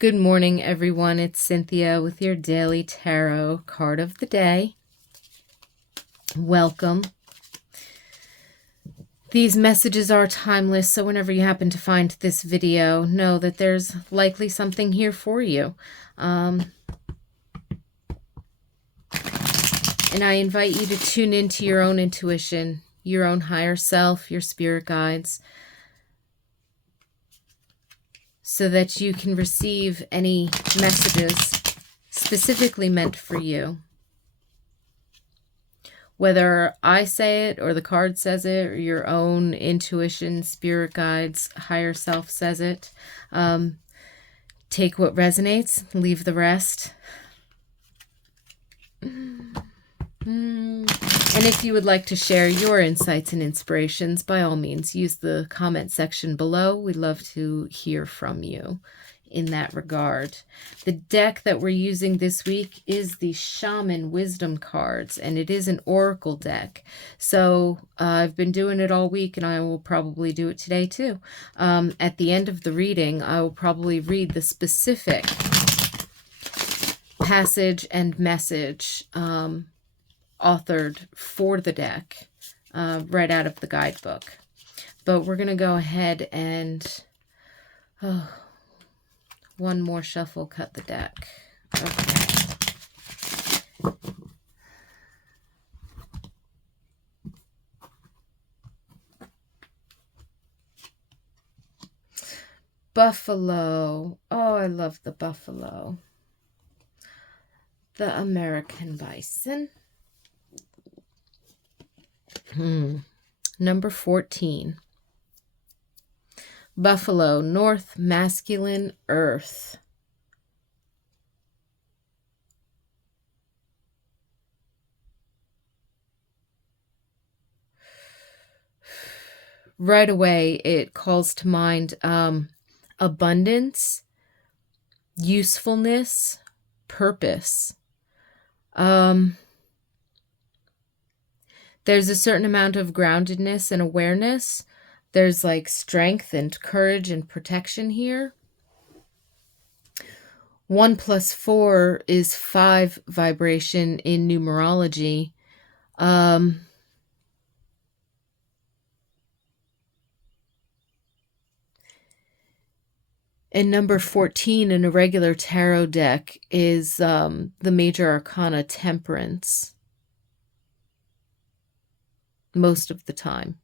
Good morning, everyone. It's Cynthia with your daily tarot card of the day. Welcome. These messages are timeless, so whenever you happen to find this video, know that there's likely something here for you. And I invite you to tune into your own intuition, your own higher self, your spirit guides, so that you can receive any messages specifically meant for you. Whether I say it or the card says it or your own intuition, spirit guides, higher self says it, take what resonates, leave the rest. And if you would like to share your insights and inspirations, by all means, use the comment section below. We'd love to hear from you in that regard. The deck that we're using this week is the Shaman Wisdom cards, and it is an oracle deck. So I've been doing it all week, and I will probably do it today too. At the end of the reading, I will probably read the specific passage and message authored for the deck right out of the guidebook. But we're going to go ahead and one more shuffle, cut the deck. Okay. Buffalo. Oh, I love the buffalo. The American bison. Number 14. Buffalo, North, masculine, earth. Right away, it calls to mind abundance, usefulness, purpose. There's a certain amount of groundedness and awareness. There's like strength and courage and protection here. 1 + 4 is 5 vibration in numerology. And number 14 in a regular tarot deck is the major arcana, temperance, most of the time.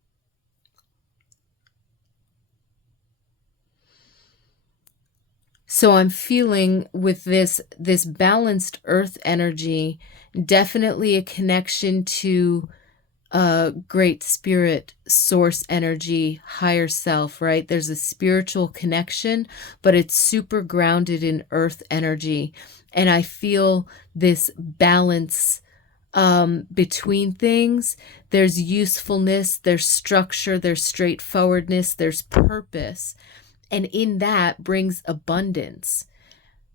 So I'm feeling with this balanced earth energy, definitely a connection to great spirit, source energy, higher self, right? There's a spiritual connection, but it's super grounded in earth energy. And I feel this balance between things. There's usefulness, there's structure, there's straightforwardness, there's purpose. And in that brings abundance.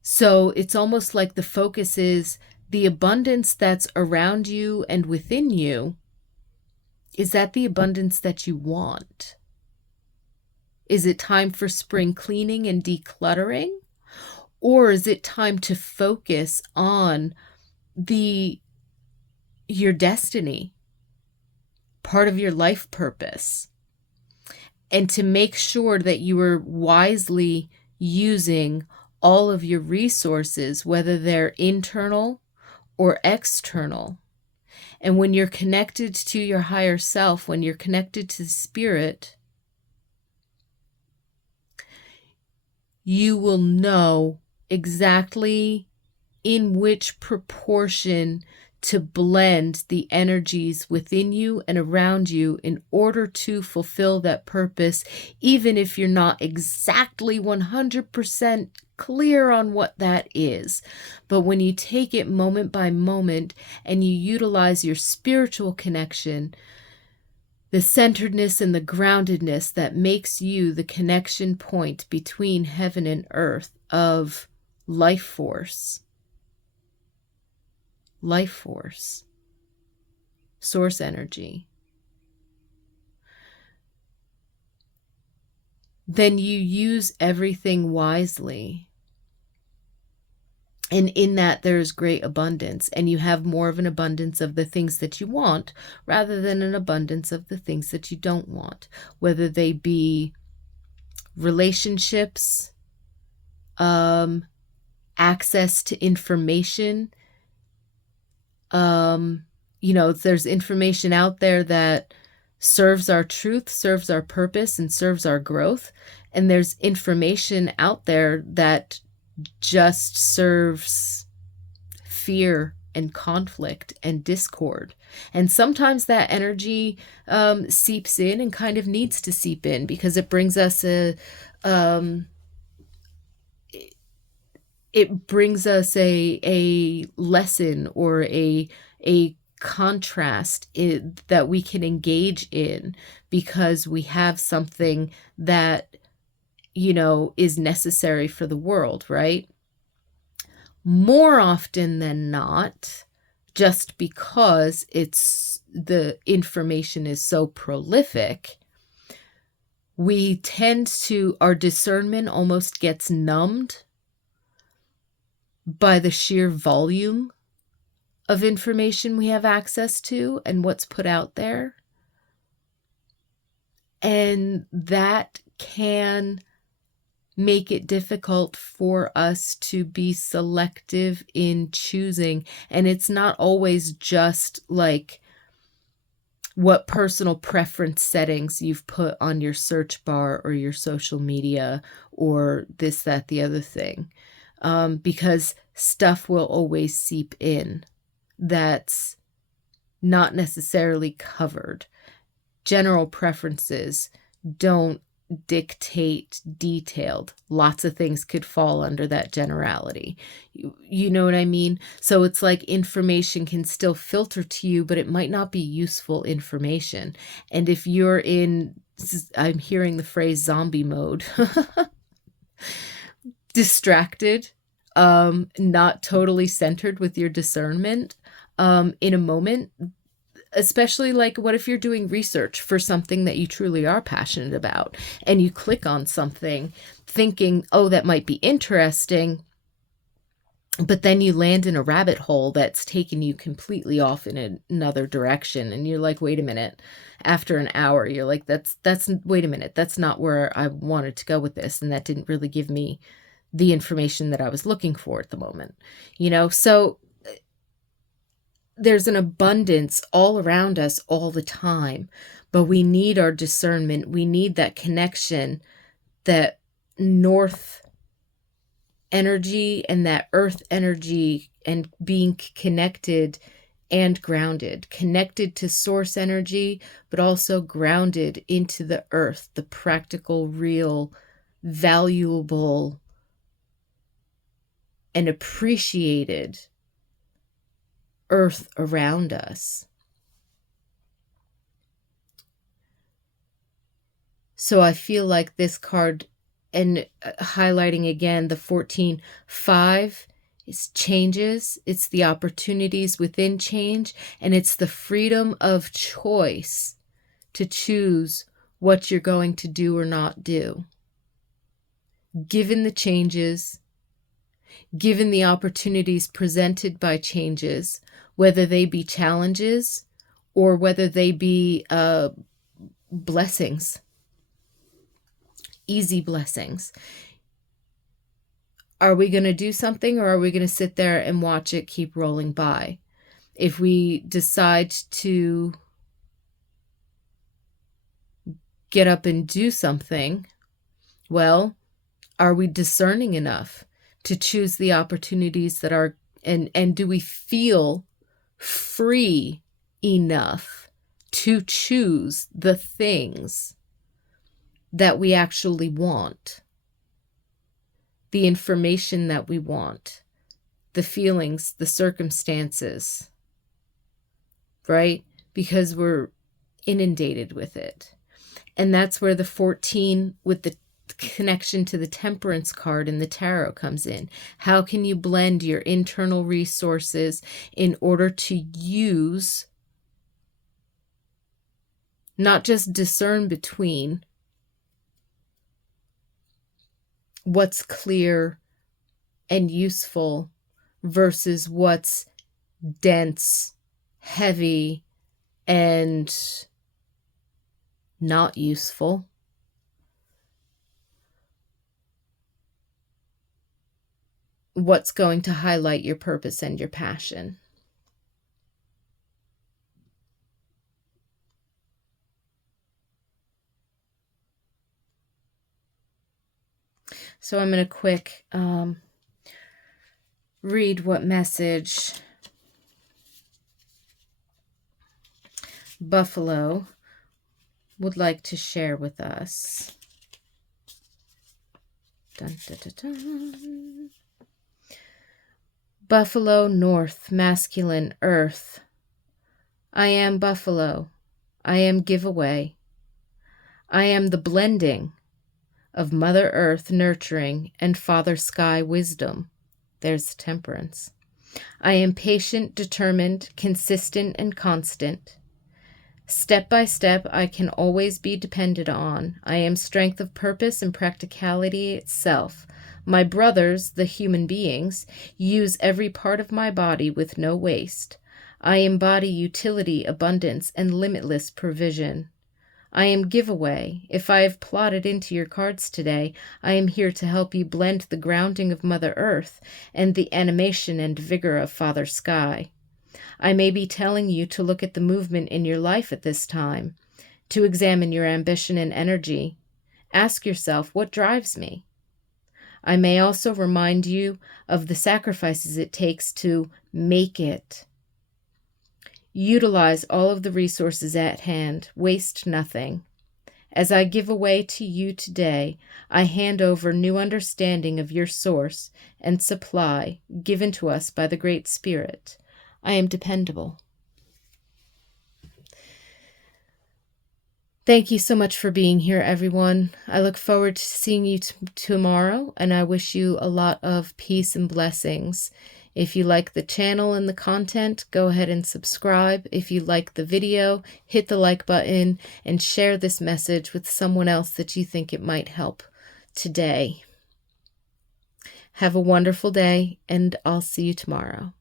So it's almost like the focus is the abundance that's around you and within you. Is that the abundance that you want? Is it time for spring cleaning and decluttering? Or is it time to focus on your destiny, part of your life purpose? And to make sure that you are wisely using all of your resources, whether they're internal or external. And when you're connected to your higher self, when you're connected to spirit, you will know exactly in which proportion to blend the energies within you and around you in order to fulfill that purpose, even if you're not exactly 100% clear on what that is. But when you take it moment by moment and you utilize your spiritual connection, the centeredness and the groundedness that makes you the connection point between heaven and earth of life force, source energy, then you use everything wisely. And in that, there's great abundance, and you have more of an abundance of the things that you want rather than an abundance of the things that you don't want, whether they be relationships, access to information. There's information out there that serves our truth, serves our purpose, and serves our growth. And there's information out there that just serves fear and conflict and discord. And sometimes that energy seeps in and kind of needs to seep in because it brings us a lesson or a contrast that we can engage in because we have something that is necessary for the world, right? More often than not, just because the information is so prolific, our discernment almost gets numbed by the sheer volume of information we have access to and what's put out there. And that can make it difficult for us to be selective in choosing. And it's not always just like what personal preference settings you've put on your search bar or your social media or this, that, the other thing. Because stuff will always seep in that's not necessarily covered. General preferences don't dictate detailed. Lots of things could fall under that generality. You know what I mean? So it's like information can still filter to you, but it might not be useful information. And if you're I'm hearing the phrase zombie mode, distracted, not totally centered with your discernment, in a moment, especially like what if you're doing research for something that you truly are passionate about and you click on something thinking, oh, that might be interesting, but then you land in a rabbit hole that's taken you completely off in another direction. And you're like, wait a minute, after an hour, you're like, wait a minute, that's not where I wanted to go with this. And that didn't really give me the information that I was looking for at the moment, so there's an abundance all around us all the time, but we need our discernment. We need that connection, that north energy and that earth energy, and being connected and grounded, connected to source energy, but also grounded into the earth, the practical, real, valuable, and appreciated earth around us. So I feel like this card, and highlighting again the 14-5, is changes. It's the opportunities within change, and it's the freedom of choice to choose what you're going to do or not do. Given the changes, given the opportunities presented by changes, whether they be challenges or whether they be blessings, easy blessings. Are we going to do something, or are we going to sit there and watch it keep rolling by? If we decide to get up and do something, well, are we discerning enough to choose the opportunities that are, and do we feel free enough to choose the things that we actually want, the information that we want, the feelings, the circumstances, right? Because we're inundated with it. And that's where the 14 with the connection to the Temperance card in the tarot comes in. How can you blend your internal resources in order to use, not just discern between what's clear and useful, versus what's dense, heavy, and not useful. What's going to highlight your purpose and your passion. So I'm going to quick read what message Buffalo would like to share with us. Dun, dun, dun, dun. Buffalo, North, masculine, Earth. I am Buffalo. I am giveaway. I am the blending of Mother Earth nurturing and Father Sky wisdom. There's Temperance. I am patient, determined, consistent, and constant. Step by step, I can always be depended on. I am strength of purpose and practicality itself. My brothers, the human beings, use every part of my body with no waste. I embody utility, abundance, and limitless provision. I am giveaway. If I have plotted into your cards today, I am here to help you blend the grounding of Mother Earth and the animation and vigor of Father Sky. I may be telling you to look at the movement in your life at this time, to examine your ambition and energy. Ask yourself, what drives me? I may also remind you of the sacrifices it takes to make it. Utilize all of the resources at hand. Waste nothing. As I give away to you today, I hand over new understanding of your source and supply given to us by the Great Spirit. I am dependable. Thank you so much for being here, everyone. I look forward to seeing you tomorrow, and I wish you a lot of peace and blessings. If you like the channel and the content, go ahead and subscribe. If you like the video, hit the like button and share this message with someone else that you think it might help today. Have a wonderful day, and I'll see you tomorrow.